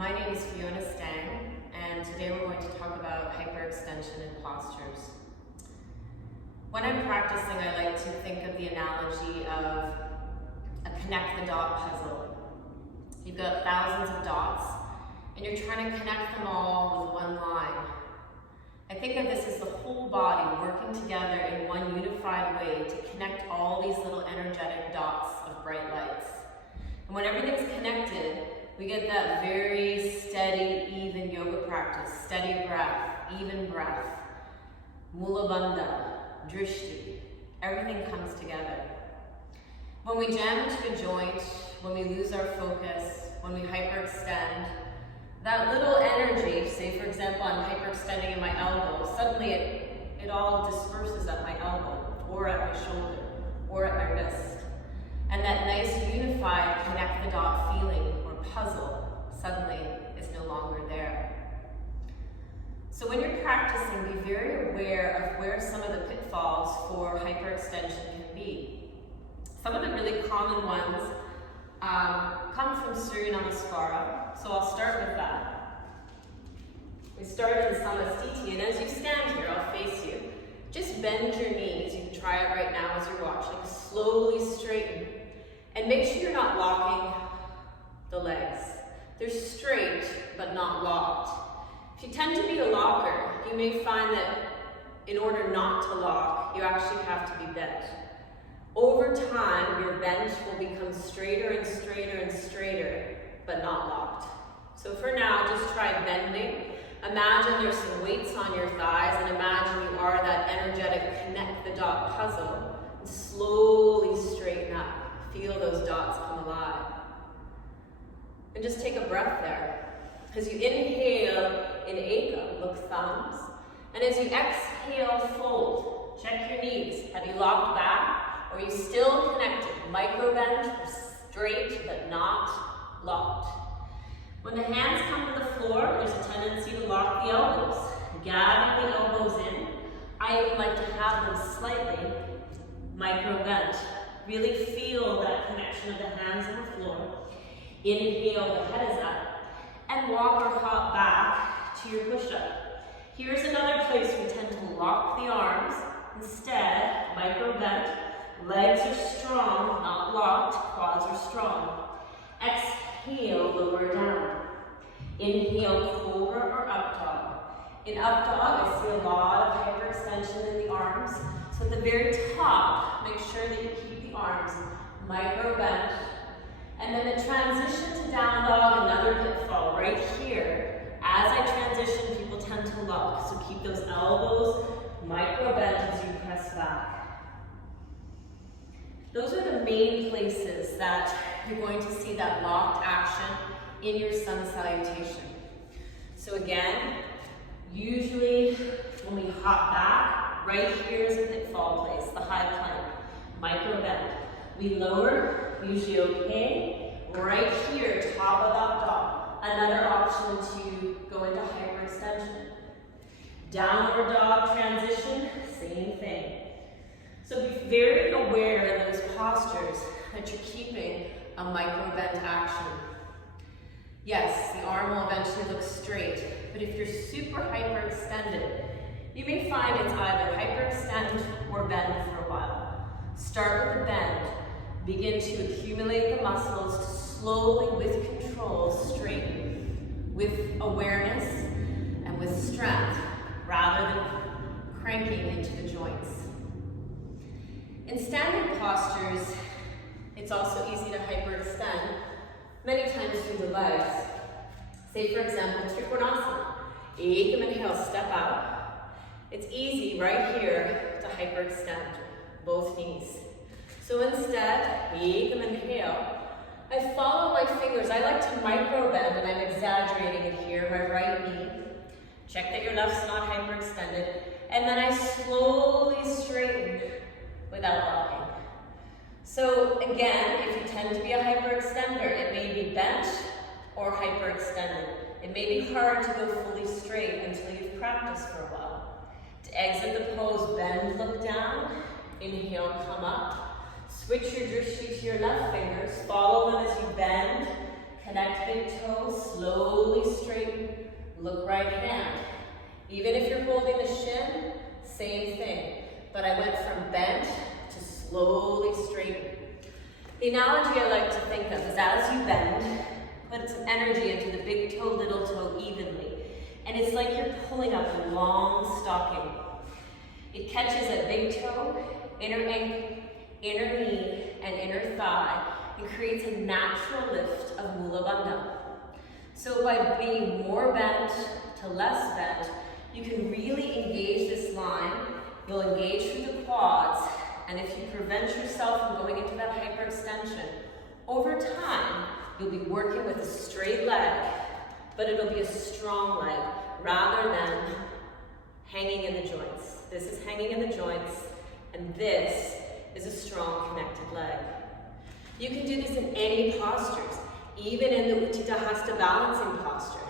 My name is and today we're going to talk about hyperextension and postures. When I'm practicing, I like to think of the analogy of a connect the dot puzzle. You've got thousands of dots and you're trying to connect them all with one line. I think of this as the whole body working together in one unified way to connect all these little energetic dots of bright lights. And when everything's connected, we get that very steady, even yoga practice, steady breath, even breath, mula bandha, drishti, everything comes together. When we jam into a joint, when we lose our focus, when we hyperextend, that little energy, say for example I'm hyperextending in my elbow, suddenly it all disperses at my elbow, or at my shoulder, or at my wrist. And that nice unified connect the dot feeling or puzzle suddenly is no longer there. So when you're practicing, be very aware of where some of the pitfalls for hyperextension can be. Some of the really common ones come from Surya Namaskara, so I'll start with that. We start in Samasthiti, and as you stand here, I'll face you. Just bend your knees. You can try it right now as you're watching. Slowly straighten. And make sure you're not locking the legs. They're straight, but not locked. If you tend to be a locker, you may find that in order not to lock, you actually have to be bent. Over time, your bend will become straighter and straighter and straighter, but not locked. So for now, just try bending. Imagine there's some weights on your thighs, and imagine you are that energetic connect the dot puzzle. And slowly straighten up. Feel those dots come alive. And just take a breath there. As you inhale in Ekam, look thumbs. And as you exhale, fold. Check your knees. Have you locked back? Or are you still connected? Micro bend or straight but not locked. When the hands come to the floor, there's a tendency to lock the elbows. Gab the elbows in. I even like to have them slightly micro bent. Really feel that connection of the hands on the floor. Inhale, the head is up. And walk or hop back to your push-up. Here's another place we tend to lock the arms. Instead, micro bent. Legs are strong, not locked. Quads are strong. Exhale, lower down. Inhale, cobra or up dog. In up dog, I see a lot of hyperextension in the arms. So at the very top, make sure that you keep the arms micro bent. And then the transition to down dog, another pitfall right here. As I transition, people tend to lock. So keep those elbows micro bent as you press back. Those are the main places that you're going to see that locked action in your sun salutation. So again, usually when we hop back, right here is a pitfall place, the high plank, micro bend. We lower, usually okay. Right here, top of that dog. Another option to go into hyperextension. Downward dog transition, same thing. So be very aware in those postures that you're keeping a micro bend action. Yes, the arm will eventually look straight, but if you're super hyperextended, you may find it's either hyperextend or bend for a while. Start with the bend. Begin to accumulate the muscles to slowly, with control, straighten, with awareness and with strength, rather than cranking into the joints. In standing postures, it's also easy to hyperextend, many times through the legs. Say for example, Trikonasana. Ekam, inhale, step out. It's easy right here to hyperextend both knees. So instead, Ekam, inhale. I follow my fingers. I like to micro bend, and I'm exaggerating it here, my right knee. Check that your left's not hyperextended. And then I slowly straighten without locking. So again, if you tend to be a hyperextender, it may be bent or hyperextended. It may be hard to go fully straight until you've practiced for a while. To exit the pose, bend, look down. Inhale, come up. Switch your drishti to your left fingers. Follow them as you bend, Connect big toe, slowly straighten, look right hand. Even if you're holding the shin, same thing. But I went from bent to slowly straighten. The analogy I like to think of is as you bend, put some energy into the big toe, little toe evenly. And it's like you're pulling up a long stocking. It catches at big toe, inner ankle, inner knee, and inner thigh, and creates a natural lift of Mula Bandha. So by being more bent to less bent, you can really engage this line. You'll engage through the quads, and if you prevent yourself from going into that hyperextension, over time, you'll be working with a straight leg, but it'll be a strong leg rather than hanging in the joints. This is hanging in the joints, and this is a strong connected leg. You can do this in any postures, even in the Utthita Hasta balancing posture.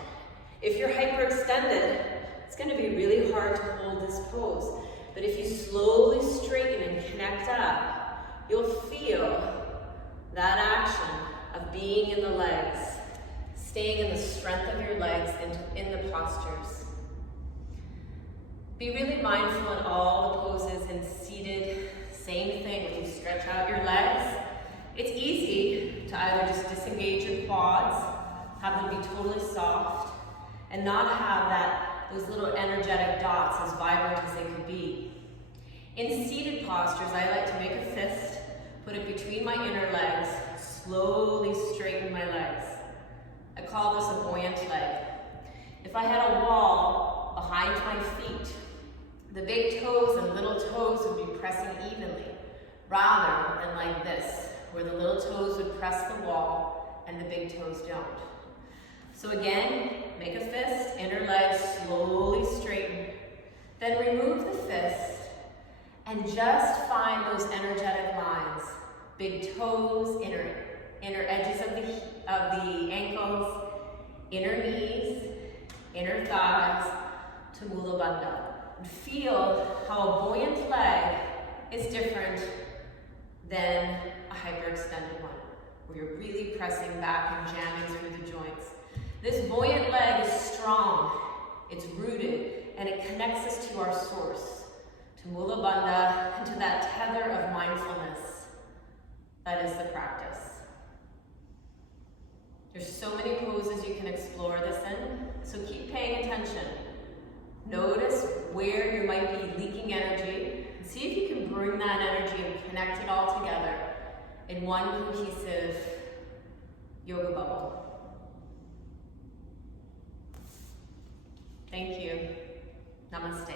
If you're hyperextended, it's going to be really hard to hold this pose. But if you slowly straighten and connect up, you'll feel that action of being in the legs, staying in the strength of your legs in the postures. Be really mindful in all the poses and seated, same thing. When you stretch out your legs, it's easy to either just disengage your quads, have them be totally soft, and not have those little energetic dots as vibrant as they could be. In seated postures, I like to make a fist, put it between my inner legs, slowly straighten my legs. I call this a buoyant leg. If I had a wall behind my feet, the big toes and little toes would be pressing evenly, rather than like this, where the little toes would press the wall and the big toes don't. So again, make a fist, inner leg, slowly straighten. Then remove the fist and just find those energetic lines. Big toes, inner edges of the ankles, inner knees, inner thighs to Mula Bandha. And feel how a buoyant leg is different than a hyperextended one, where you're really pressing back and jamming through the joints. This buoyant leg is strong, it's rooted, and it connects us to our source, to Mula Bandha, and to that tether of mindfulness. That is the practice. There's so many poses you can explore this in, so keep paying attention. Notice where you might be leaking energy, and see if you can bring that energy and connect it all together in one cohesive yoga bubble. Thank you. Namaste.